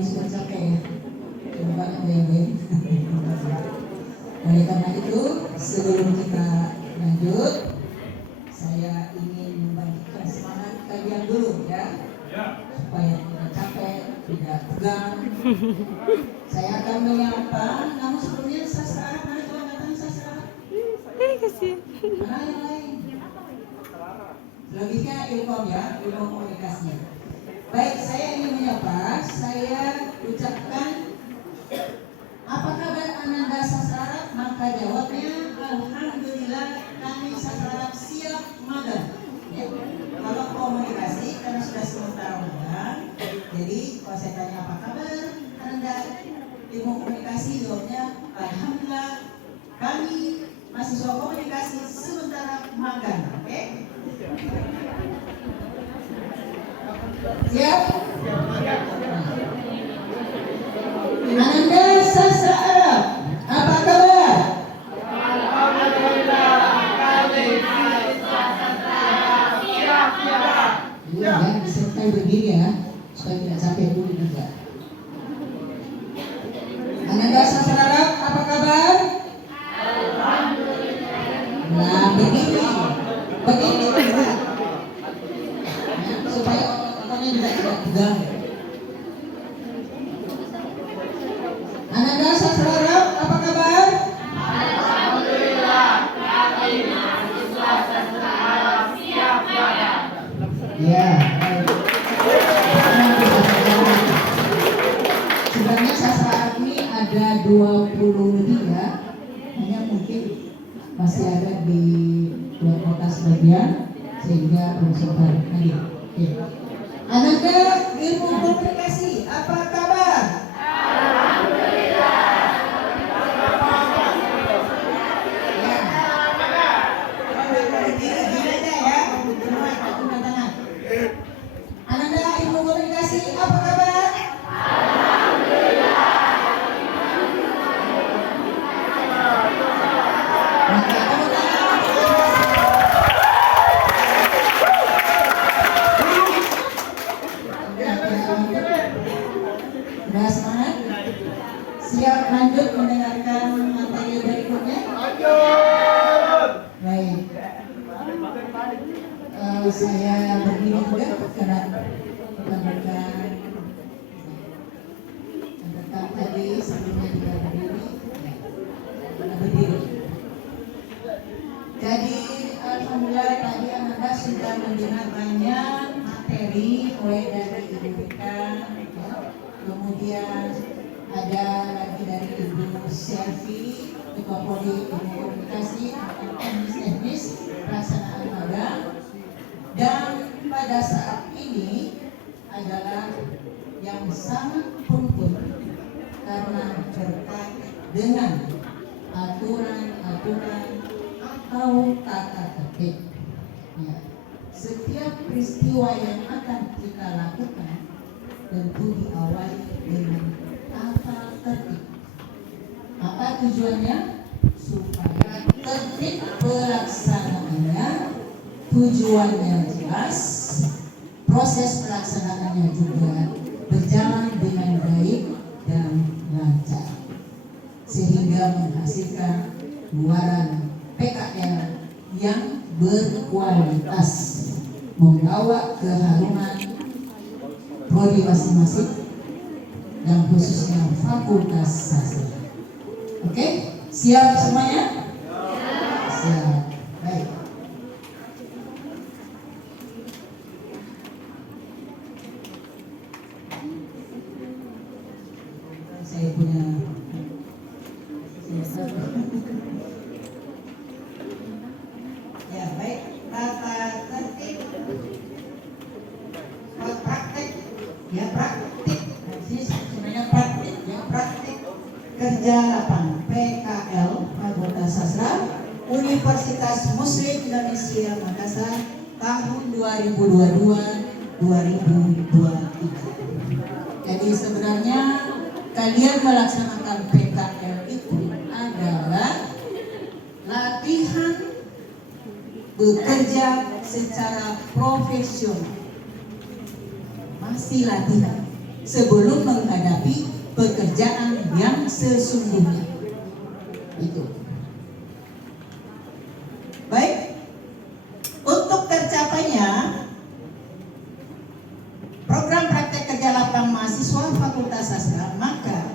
ini sudah capek ya. Terima banyak bayang-bayang. Oleh karena itu, sebelum kita lanjut, saya ingin membangkitkan semangat kalian dulu ya, supaya tidak capek, tidak tegang. Saya akan menyapa, namun sebelumnya sastra Arab, mana coba katanya sastra Arab? Mana yang lain? Lebihnya ilmu ya, ilmu komunikasi. Baik, saya ingin menyapa, saya ucapkan apa kabar Ananda Sastra Arab? Maka jawabnya alhamdulillah kami Sastra Arab siap magang. Ya. Kalau komunikasi karena sudah sementara magang, jadi kalau saya tanya apa kabar Ananda ilmu komunikasi, jawabnya alhamdulillah kami mahasiswa komunikasi sementara magang. Oke? Siap? Ananda Sastra Arab, apa kabar? Alhamdulillah, kami mahasiswa sastra Arab siap. Ya, disertai berdiri ya, supaya tidak capek dulu juga. Ananda Sastra Arab, apa kabar? Alhamdulillah. Nah, begini, ya, supaya otaknya juga tidak tegang. Ananda Sastra Arab, apa kabar? Alhamdulillah, kami mahasiswa sastra Arab siap. Ya, baik. Sebenarnya sastra Arab ini ada 20 lebih ya, hanya mungkin masih ada di luar kota sebagian sehingga belum sempat hadir. Oke. Ananda ilmu komunikasi, apa kabar? Ananda ilmu komunikasi, apa kabar? Sudah semangat? Siap lanjut mendengarkan materi berikutnya? Baik. Saya berdiri juga karena rekan-rekan tadi sebelumnya juga berdiri. Jadi alhamdulillah tadi Anda sudah mendengar banyak materi mulai dari Ibu Beka, kemudian ada lagi dari Ibu Selvi, Ketua Prodi Ilmu Komunikasi tentang teknis pelaksanaan magang. Dan pada saat ini adalah yang sangat penting karena terkait dengan aturan-aturan atau tata tertib. Ya. Setiap peristiwa yang akan kita lakukan tentu diawali dengan tata tertib. Apa tujuannya? Supaya tertib pelaksanaannya, tujuannya jelas, proses pelaksanaannya juga berjalan dengan baik dan lancar, sehingga menghasilkan luaran PKL yang berkualitas, membawa keharuman prodi masing-masing dan khususnya fakultas sastra. Oke, siap semuanya? Siap. Baik. Saya punya ya baik, tata tertib praktek ya, praktik sebenarnya praktik ya, praktik kerja lapangan PKL Fakultas Sastra Universitas Muslim Indonesia Makassar tahun 2022-2023. Jadi sebenarnya kalian melaksanakan PKL itu adalah latihan bekerja secara profesional. Masih latihan. sebelum menghadapi pekerjaan yang sesungguhnya. Itu. Baik, untuk tercapainya program praktek kerja lapang mahasiswa Fakultas Sastra, maka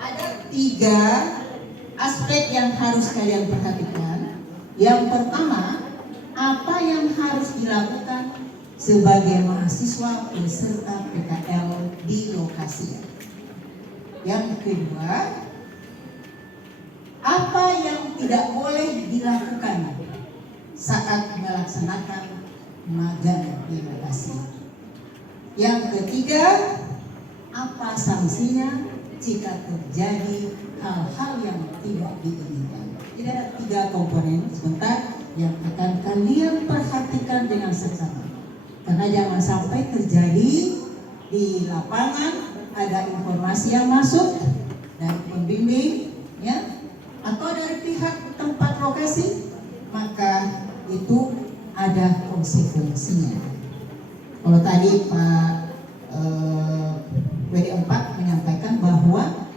ada 3 aspek yang harus kalian perhatikan. Yang pertama, apa yang harus dilakukan sebagai mahasiswa peserta PKL di lokasi. Yang kedua, apa yang tidak boleh dilakukan saat melaksanakan magang di lokasi. Yang ketiga, apa sanksinya jika terjadi hal-hal yang tidak diinginkan. Jadi ada 3 komponen sebentar yang akan kalian perhatikan dengan seksama. Karena jangan sampai terjadi di lapangan ada informasi yang masuk dari pembimbing, ya, atau dari pihak tempat lokasi, maka itu ada konsekuensinya. Kalau tadi Pak WD4 menyampaikan bahwa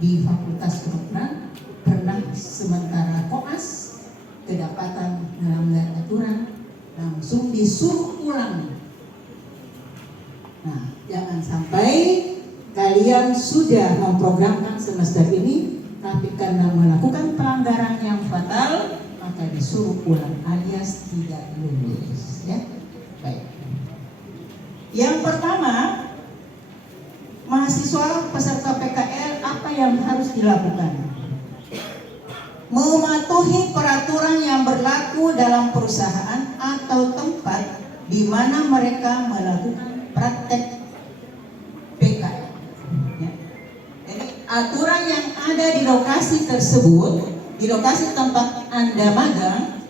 di Fakultas Kedokteran pernah sementara koas kedapatan melanggar aturan, langsung disuruh pulang. Nah, jangan sampai kalian sudah memprogramkan semester ini, tapi karena melakukan pelanggaran yang fatal, maka disuruh pulang alias tidak lulus. Ya, baik. Yang pertama, mahasiswa peserta PKL apa yang harus dilakukan? Mematuhi peraturan yang berlaku dalam perusahaan atau tempat di mana mereka melakukan praktek PKL. Ya. Jadi aturan yang ada di lokasi tersebut, di lokasi tempat Anda magang,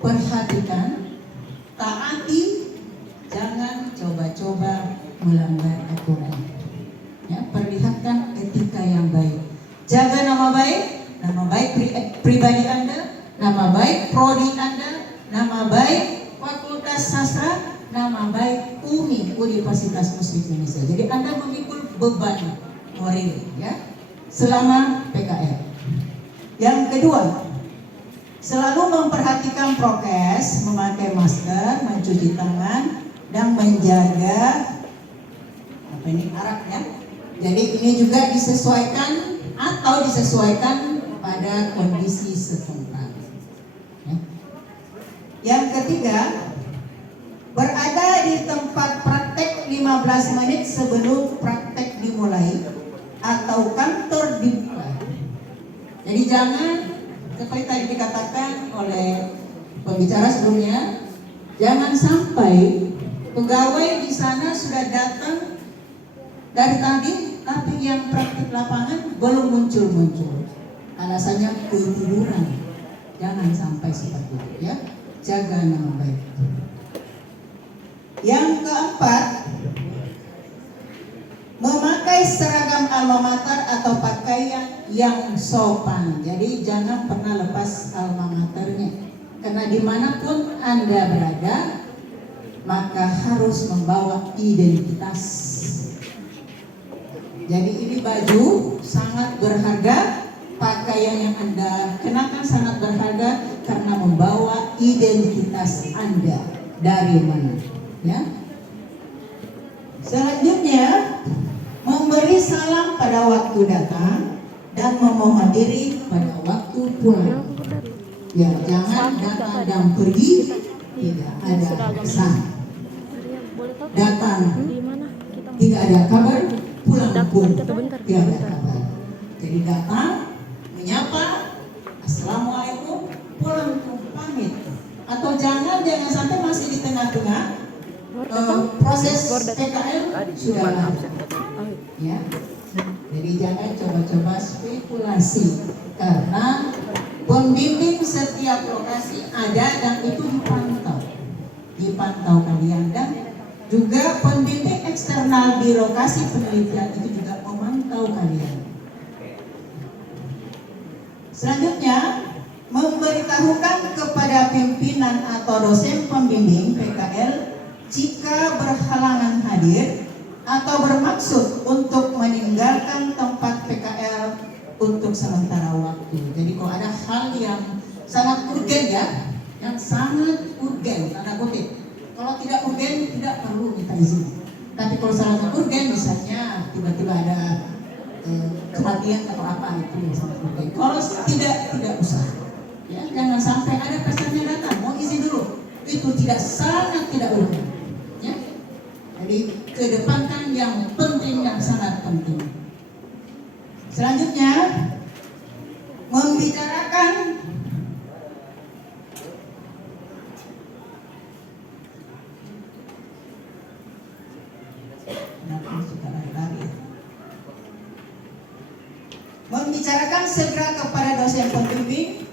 perhatikan, taati, jangan coba-coba melanggar aturan. Ya, perlihatkan etika yang baik. Jaga nama baik pribadi Anda, nama baik prodi Anda, nama baik Fakultas Sastra, nama baik Universitas Muslim Indonesia. Jadi Anda memikul beban moral, ya, selama PKL. Yang kedua, selalu memperhatikan prokes, memakai masker, mencuci tangan, dan menjaga arak, ya. Jadi ini juga disesuaikan pada kondisi setempat. Ya. Yang ketiga, berada di tempat praktek 15 menit sebelum praktek dimulai atau kantor dibuka. Jadi jangan, seperti tadi dikatakan oleh pembicara sebelumnya, jangan sampai pegawai di sana sudah datang dari tadi, tapi yang praktik lapangan belum muncul. Alasannya ketiduran. Jangan sampai seperti itu, ya. Jaga nama baik. Yang keempat, memakai seragam alma mater atau pakaian yang sopan. Jadi jangan pernah lepas alma maternya. Karena dimanapun Anda berada, maka harus membawa identitas. Jadi ini baju sangat berharga, pakaian yang Anda kenakan sangat berharga karena membawa identitas Anda dari mana, ya. Selanjutnya, memberi salam pada waktu datang dan memohon diri pada waktu pulang. Ya, jangan datang dan pergi tidak ada kesan. Datang tidak ada kabar, pulang pun tidak ada kabar. Jadi datang, menyapa, assalamualaikum, pulang pun pamit. Atau jangan sampai masih di tengah-tengah proses PKL sudah lama. Ya, jadi jangan coba-coba spekulasi karena pembimbing setiap lokasi ada dan itu dipantau kalian, dan juga pembimbing eksternal di lokasi penelitian itu juga memantau kalian. Selanjutnya, memberitahukan kepada pimpinan atau dosen pembimbing PKL jika berhalangan hadir atau bermaksud untuk meninggalkan tempat PKL untuk sementara waktu. Jadi kalau ada hal yang sangat urgen ya, yang sangat urgen, tanda kutip. Kalau tidak urgen tidak perlu minta izin. Tapi kalau sangat urgen, misalnya tiba-tiba ada kematian atau apa, itu yang sangat urgen. Kalau tidak usah. Ya, jangan sampai ada pesannya datang, mau izin dulu. Itu sangat tidak urgen. Ya. Jadi kedepankan yang penting, yang sangat penting. Selanjutnya membicarakan segera kepada dosen pembimbing,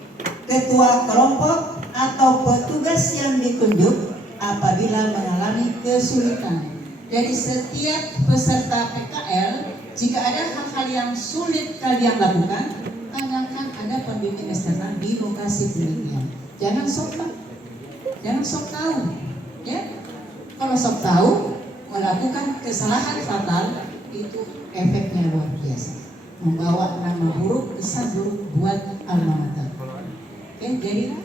ketua kelompok atau petugas yang ditunjuk apabila mengalami kesulitan. Jadi setiap peserta PKL, jika ada hal-hal yang sulit kalian lakukan, tanyakan ada pembimbing eksternal di lokasi penelitian. Jangan sok tahu, ya. Kalau sok tahu melakukan kesalahan fatal, itu efeknya luar biasa, membawa nama buruk, kesan buruk buat alma mater. Oke, jadi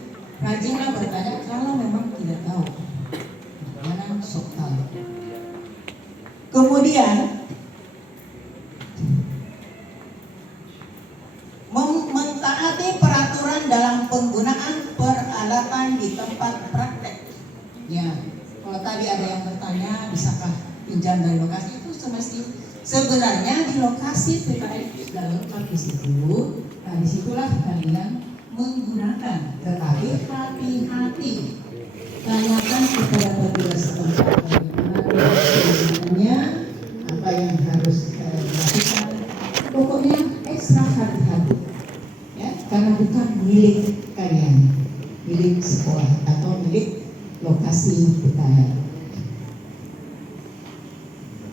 rajinlah bertanya kalau memang tidak tahu. Jangan sok tahu. Kemudian mentaati peraturan dalam penggunaan peralatan di tempat praktek. Ya, kalau tadi ada yang bertanya, bisakah pinjam dari lokasi, itu semestinya sebenarnya di lokasi PKL itu sudah lengkap di situ. Nah, disitulah kalian menggunakan, tetapi hati-hati. Tanyakan kepada petugas setempat bagaimana apa yang harus dilakukan. Pokoknya ekstra hati-hati, ya, karena bukan milik kalian, milik sekolah atau milik lokasi PKL.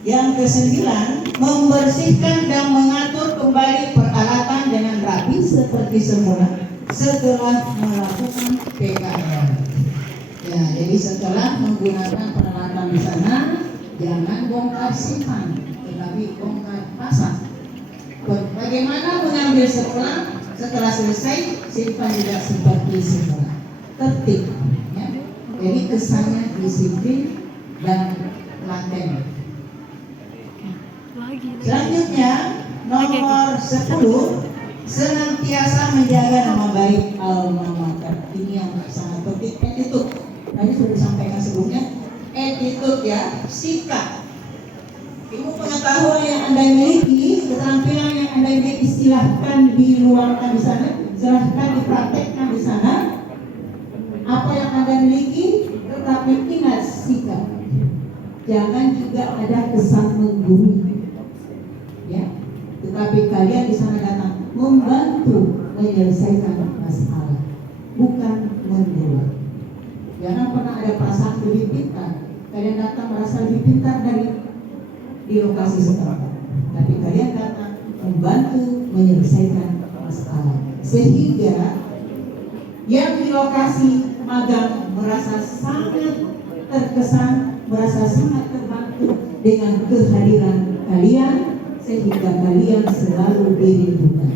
Yang kesembilan, membersihkan dan mengatur kembali peralatan dengan rapi seperti semula setelah melakukan PKL. Ya, jadi setelah menggunakan peralatan di sana, jangan bongkar simpan, tetapi bongkar pasang. Bagaimana mengambil setelah selesai, simpan juga seperti semula, tertib. Ya. Jadi kesannya disiplin dan laten. Selanjutnya nomor 10, senantiasa menjaga nama baik alma mater. Ini yang sangat penting. Attitude, tadi sudah disampaikan sebelumnya. Attitude, ya, sikap. Ilmu pengetahuan yang Anda miliki, keterampilan yang Anda miliki, silahkan diluarkan di sana, silahkan dipraktekkan di sana. Apa yang Anda miliki, tetapi ingat sikap. Jangan juga ada kesan menggurui. Ya, tetapi kalian di sana datang membantu menyelesaikan masalah, bukan menggurui. Jangan pernah ada perasaan lebih pintar. Kalian datang merasa lebih pintar dari di lokasi setempat, tapi kalian datang membantu menyelesaikan masalah, sehingga yang di lokasi magang merasa sangat terkesan, merasa sangat terbantu dengan kehadiran kalian, sehingga kalian selalu dirindukan,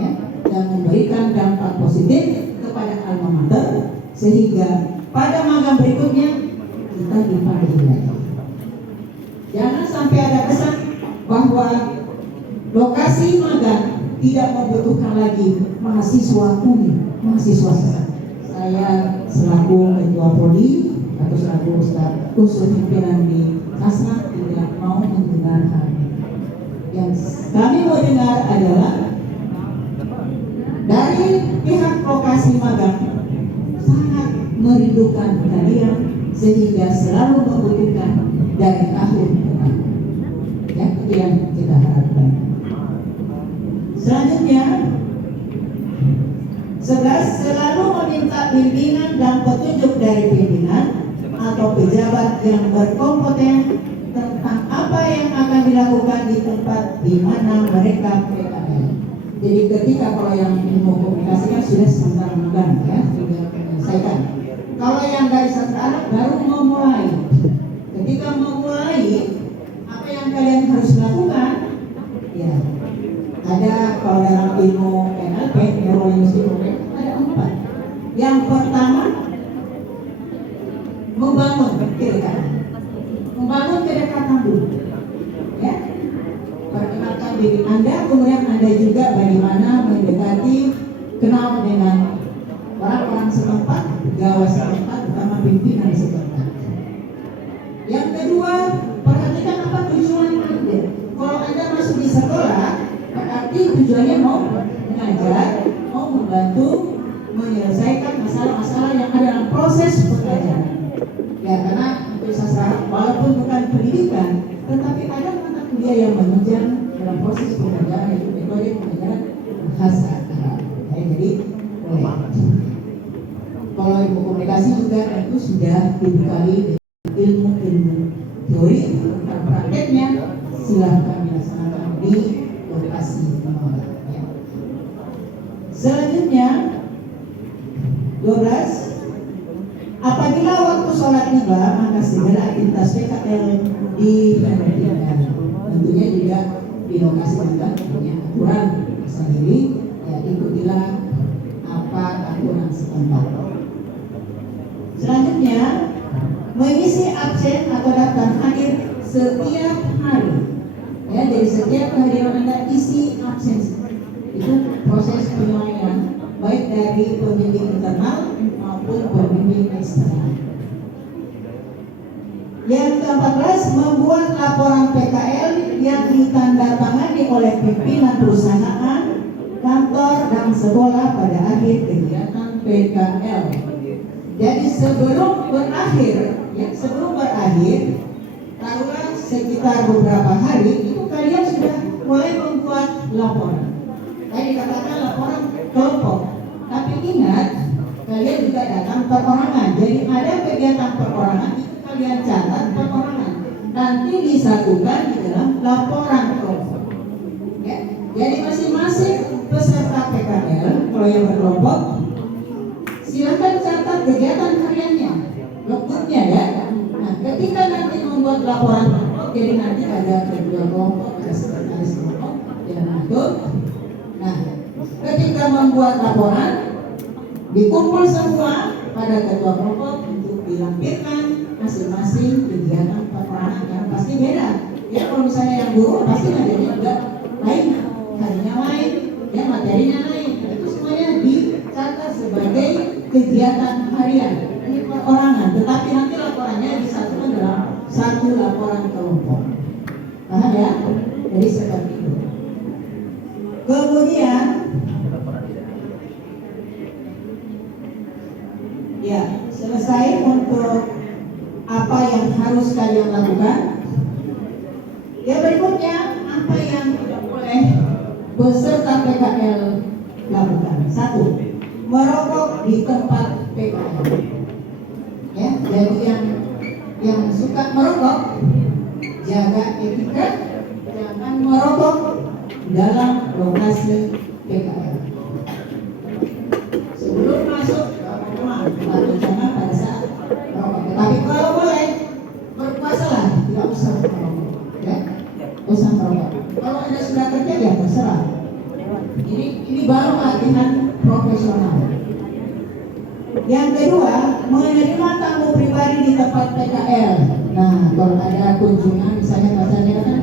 ya, dan memberikan dampak positif kepada alma mater, sehingga pada magang berikutnya kita dipanggil lagi. Jangan sampai ada kesan bahwa lokasi magang tidak membutuhkan lagi mahasiswa kumi, mahasiswa sesat. Saya selaku ketua prodi atau selaku unsur pimpinan di Kasrat tidak mau mendengar hal ini. Yang kami mau dengar adalah dari pihak lokasi magang sangat merindukan kalian, sehingga selalu membutuhkan dari tahun ke tahun. Ya, itu yang kita harapkan. Selanjutnya 11, selalu meminta bimbingan dan petunjuk dari pimpinan atau pejabat yang berkompeten tentang apa yang akan dilakukan di tempat di mana mereka PKL. Jadi ketika kalau yang mau komunikasikan sudah sementara magang, ya, sudah menyelesaikan. Kalau yang dari sastra Arab baru memulai. Ketika memulai, dilakukan, ya ada kalau dalam ilmu NLP, neurolinguistik ada 4. Yang pertama, membangun kedekatan. Membangun kedekatan dulu, ya. Perkenalkan diri Anda, kemudian Anda juga bagaimana mendekati, kenal dengan orang-orang setempat, pegawai setempat, terutama pimpinan setempat. Yang kedua, perhatikan apa tujuan Anda. Kalau Anda masuk di sekolah, berarti tujuannya mau mengajar, mau membantu menyelesaikan masalah-masalah yang ada dalam proses pelajaran. Ya, karena untuk sastra walaupun bukan pendidikan, tetapi ada mata kuliah yang menunjang dalam proses pembelajaran, yaitu metode pembelajaran bahasa Arab. Ya, jadi boleh. Kalau ilmu komunikasi juga tentu sudah dibekali ilmu-ilmu teori, tentang prakteknya silahkan dilaksanakan di lokasi penolakan. Ya. Selanjutnya 12. Apabila waktu sholat tiba, maka segera aktivitas PKL dihentikan. Tentunya juga di lokasi Anda punya aturan sendiri, ya ikutilah apa aturan setempat. Selanjutnya, mengisi absen atau daftar hadir setiap hari. Ya, jadi setiap kehadiran Anda isi absen. Itu proses penilaian baik dari pembimbing internal maupun pembimbing eksternal. Yang ke-14, membuat laporan PKL yang ditandatangani oleh pimpinan perusahaan, kantor, dan sekolah pada akhir kegiatan PKL. Jadi sebelum berakhir, taruhlah sekitar beberapa hari, itu kalian sudah mulai membuat laporan. Tadi dikatakan laporan kelompok, tapi ingat kalian juga datang perorangan. Jadi ada kegiatan perorangan itu kalian catat perorangan, nanti disatukan di dalam laporan kelompok. Ya. Jadi masing-masing peserta PKL kalau yang berkelompok silakan catat kegiatan hariannya, logbooknya ya. Nah, ketika nanti membuat laporan kelompok, jadi nanti ada ketua kelompok, ada sekretaris kelompok yang mengatur. Nah, ketika membuat laporan, dikumpul semua pada ketua kelompok untuk dilampirkan masing-masing kegiatan perorangan yang pasti beda. Ya, kalau misalnya yang guru pasti materinya juga lain, harinya lain, ya materinya lain. Itu semuanya dicatat sebagai kegiatan harian. Ini perorangan, tetapi nanti laporannya disatukan dalam satu laporan kelompok. Paham ya? Jadi seperti itu. Kemudian ya, selesai untuk apa yang harus kalian lakukan. Ya, berikutnya apa yang tidak boleh peserta PKL lakukan. 1. Merokok di tempat PKL. Ya, jadi yang suka merokok jaga etika, jangan merokok dalam lokasi PKL. Sebelum masuk rumah, baru jangan pada saat merokok. Tapi kalau boleh berpuasalah, tidak usah merokok. Ya, usah merokok. Kalau Anda sudah kerja ya terserah. Ini baru latihan profesional. Yang kedua, menerima tamu pribadi di tempat PKL. Nah, kalau ada kunjungan, misalnya pacarnya kan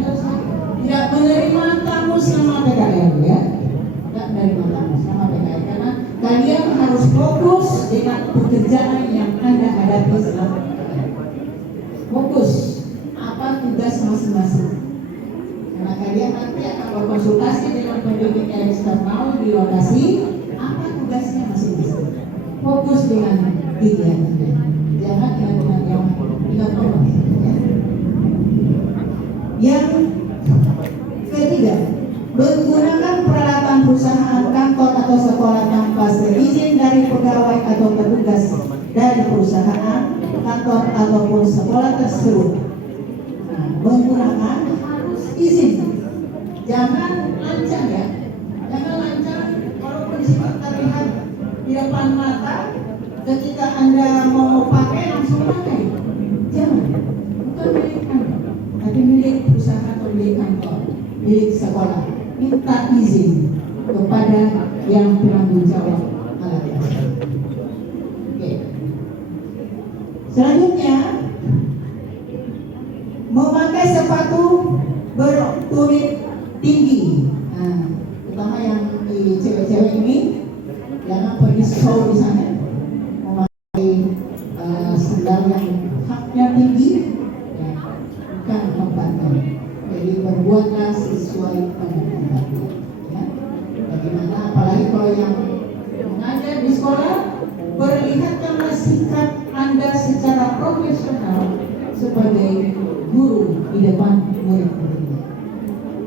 tidak menerima tamu selama PKL, ya. Tidak menerima tamu selama PKL karena kalian harus fokus dengan pekerjaan yang Anda hadapi selama PKL. Fokus apa tugas masing-masing. Karena kalian nanti akan berkonsultasi dengan pembimbing eksternal di lokasi, apa tugasnya masing-masing. Fokus dengan kegiatannya, jangan dengan yang tidak perlu. Yang ketiga, menggunakan peralatan perusahaan, kantor atau sekolah tanpa seizin dari pegawai atau petugas dari perusahaan, kantor ataupun sekolah tersebut. Nah, menggunakan harus izin, jangan lancang ya, jangan lancang. Walaupun di situ terlihat di depan mata, ketika Anda mau pakai langsung pakai, jangan. Bukan milik Anda, tapi milik perusahaan atau milik kantor. milik sekolah. Minta izin kepada yang penanggung jawab alat tersebut. Oke. Selanjutnya, memakai sepatu bertumit tinggi. Nah, terutama yang di cewek-cewek ini jangan pergi show di sana. Memakai sandal yang haknya tinggi, ya, bukan membantu. Jadi berbuatlah sesuai pada tempatnya. Ya. Bagaimana? Apalagi kalau yang mengajar di sekolah, perlihatkanlah sikap Anda secara profesional sebagai guru di depan murid-muridnya.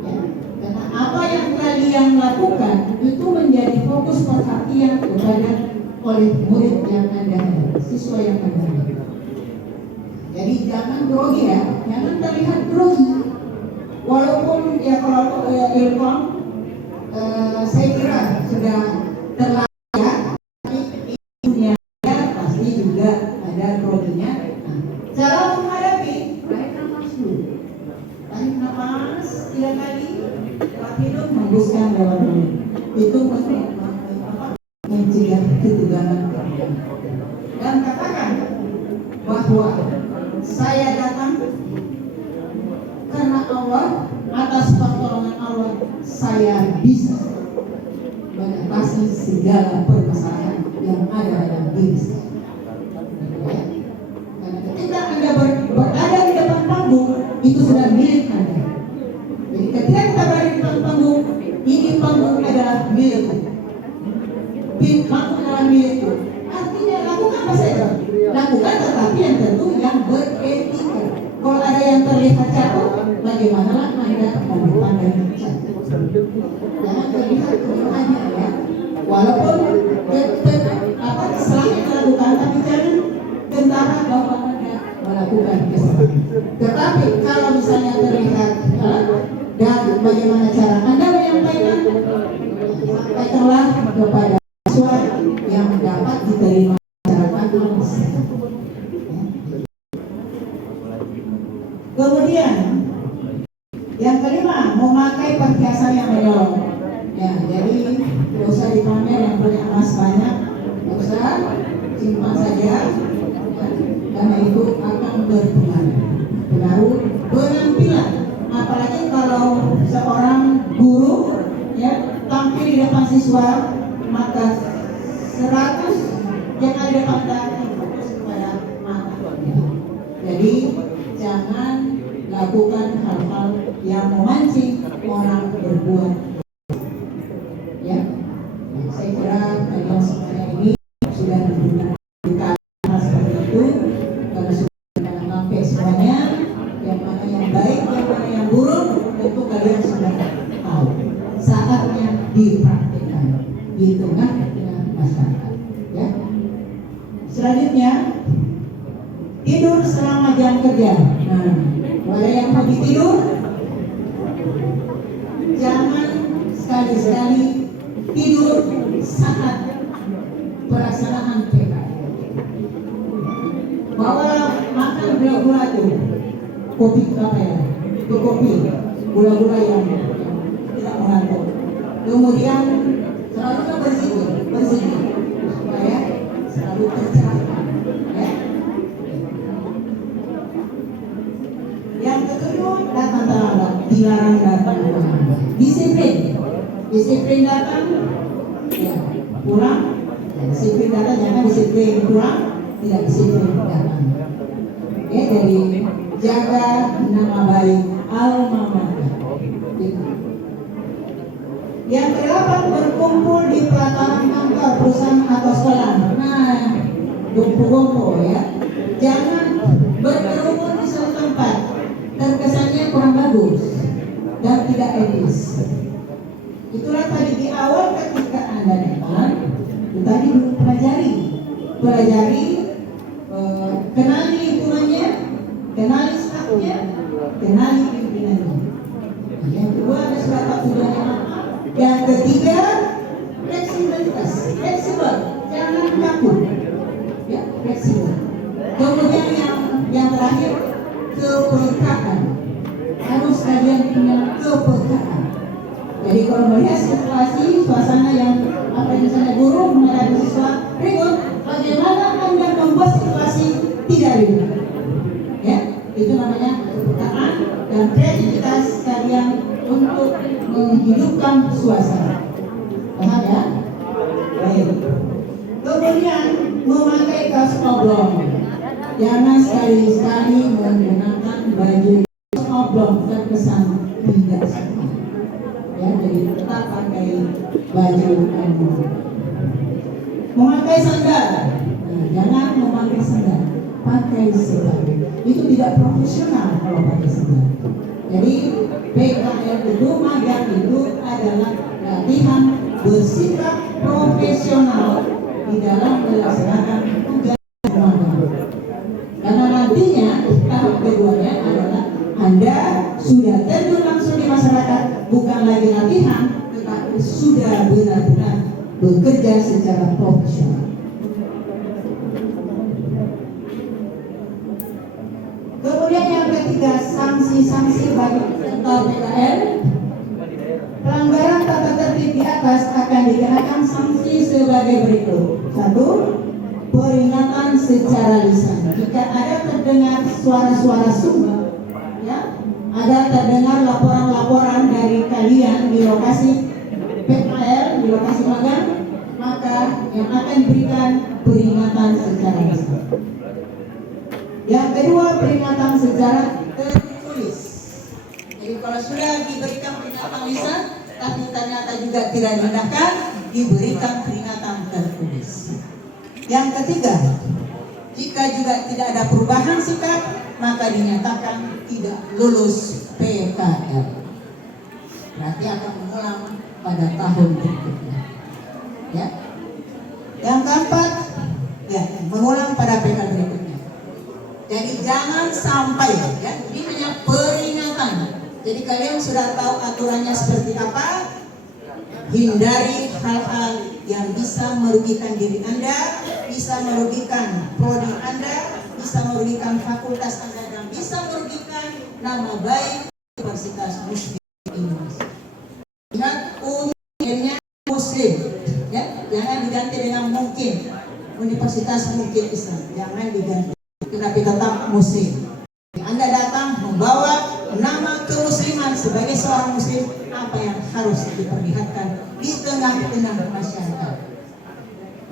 Ya. Karena apa yang kalian lakukan itu menjadi fokus perhatian kepada oleh murid yang Anda, siswa yang Anda. Jadi jangan grogi ya, jangan terlihat grogi. Walaupun ya kalau ilkom saya kira sudah terlayak, tapi ilmunya pasti juga ada groginya. Nah, cara menghadapi, tarik nafas dulu, tarik nafas 3 kali, lewat hidung, hembuskan lewat mulut. Itu mencegah ketegangan. Dan katakan bahwa saya datang karena Allah, atas pertolongan Allah saya bisa mengatasi segala permasalahan yang ada dalam diri saya. Karena ketika Anda berada di depan panggung, itu sudah milik Anda. Jadi ketika kita berada di depan panggung, ini panggung adalah milikku. Panggung adalah milikku. Artinya lakukan apa saja. Lakukan, tetapi yang tentu yang beretika. Kalau ada yang terlihat jatuh, bagaimana Anda memandang jatuh? Jangan terlihat kemudiannya ya. Walaupun kesalahan yang dilakukan, tapi jangan gentara bahwa Anda melakukan kesalahan. Tetapi kalau misalnya terlihat dan bagaimana cara Anda menyampaikan, sampaikanlah kepada siswa yang dapat diterima masyarakat. Kemudian yang kelima, memakai perhiasan yang menyolong. Ya, jadi tidak usah dipamer yang punya emas banyak, tidak usah, simpan saja, ya, karena itu akan berpengaruh penampilan. Apalagi kalau seorang guru ya tampil di depan siswa, maka 100 yang ada di depan datang fokus kepada mata. Jadi jangan lakukan hal-hal yang memancing orang berbuat. Ya, saya kira kalian semuanya ini sudah diberikan hal seperti itu, karena sudah sampai semuanya yang mana yang baik, yang mana yang buruk, tentu kalian sudah tahu. Saatnya dipraktikkan di tengah-tengah masyarakat. Ya. Selanjutnya, tidur selama jam kerja. Nah, ada yang pagi tidur, jangan sekali-sekali tidur saat pelaksanaan PKL. Bawa makan gula-gula itu, kopi apa ya? Itu kopi, gula-gula yang tidak mengantuk. Kemudian selalu berzikir supaya selalu tercerahkan. Ya. Yang kedua, datang terlambat, dilarang datang. Disiplin datang, ya pulang. Disiplin datang, jangan disiplin pulang, tidak disiplin datang. Ya, jadi jaga nama baik alma mater. Yang kedelapan, berkumpul di pelataran kantor, perusahaan atau sekolah. Nah, kumpul-kumpul ya. Jangan berkerumun di suatu tempat. Terkesannya kurang bagus dan tidak etis. Itulah tadi di awal ketika Anda datang, tadi pelajari, kenali lingkungannya, kenali stafnya, kenali pimpinannya. Yang kedua ada surat tujuannya apa? Yang ketiga, fleksibel, jangan kaku, ya fleksibel. Kemudian yang terakhir, kepekaan. Harus kalian punya kepekaan. kalau melihat situasi suasana yang apa yang misalnya guru menghadapi siswa ribut, bagaimana Anda membuat situasi tidak ribut? Ya, itu namanya kepekaan dan kreativitas kalian untuk menghidupkan suasana. Paham ya? Baik. Kemudian memakai kaos oblong. Jangan sekali-sekali menggunakan baju oblong terkesan tidak sopan. Ya, jadi tetap pakai baju oblong. Memakai sandal. Nah, jangan memakai sandal, pakai sepatu. Itu tidak profesional kalau pakai sandal. Jadi PKL itu magang itu adalah latihan bersikap profesional di dalam melaksanakan tugas magang. Karena nantinya tahap keduanya adalah Anda sudah terjun langsung di masyarakat, bukan lagi latihan, tetapi sudah benar-benar bekerja secara profesional. Kemudian yang ketiga, sanksi-sanksi bagi peserta PKL. Pelanggaran tata tertib di atas akan dikenakan sanksi sebagai berikut. 1. Peringatan secara lisan. Jika ada terdengar suara-suara sumber, ya, ada terdengar laporan-laporan dari kalian di lokasi PKL, di lokasi magang, maka yang akan diberikan peringatan secara lisan. Yang kedua, peringatan secara tertulis. Jadi kalau sudah diberikan peringatan lisan, tapi ternyata juga tidak diindahkan, diberikan peringatan tertulis. Yang ketiga, jika juga tidak ada perubahan sikap, maka dinyatakan tidak lulus PKL. Berarti akan mengulang pada tahun berikutnya. Ya. Yang keempat, ya, mengulang pada PKL berikutnya. Jadi jangan sampai, ya, ini hanya peringatan. Jadi kalian sudah tahu aturannya seperti apa. Hindari hal-hal yang bisa merugikan diri Anda, bisa merugikan prodi Anda, bisa merugikan fakultas Anda, dan bisa merugikan nama baik Universitas Muslim Indonesia. Ingat, unsurnya Muslim, ya, jangan diganti dengan mungkin Universitas Mungkin Islam, jangan diganti, tapi tetap Muslim. Anda datang membawa nama kemusliman sebagai seorang muslim, apa yang harus diperlihatkan di tengah-tengah masyarakat.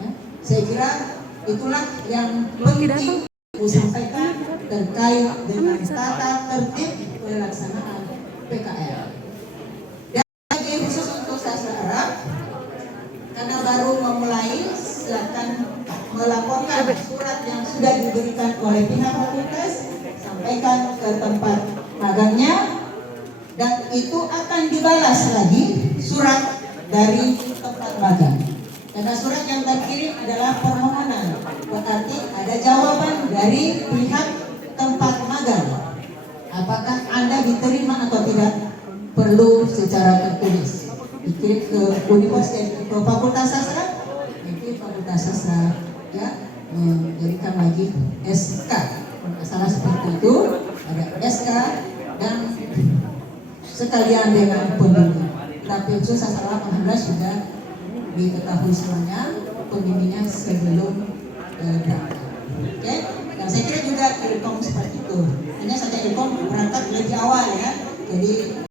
Ya, saya kira itulah yang penting saya sampaikan terkait dengan tata tertib pelaksanaan PKL. Dan lagi khusus untuk sastra Arab, karena baru memulai, silakan melaporkan surat yang sudah diberikan oleh pihak fakultas, sampaikan ke tempat magangnya, dan itu akan dibalas lagi surat dari tempat magang. Karena surat yang terkirim adalah permohonan, berarti ada jawaban dari pihak tempat magang. Apakah Anda diterima atau tidak, perlu secara tertulis. Dikirim ke Universitas, ke Fakultas Sastra, nanti Fakultas Sastra, ya, menjadikan lagi SK. Salah seperti itu, ada SK dan sekalian dengan pembimbing. Tapi khusus Sastra alhamdulillah sudah diketahui semuanya pembimbingnya sebelum berangkat. Oke, dan saya kira juga Ilkom seperti itu. Hanya saja Ilkom berangkat lebih awal, ya. Jadi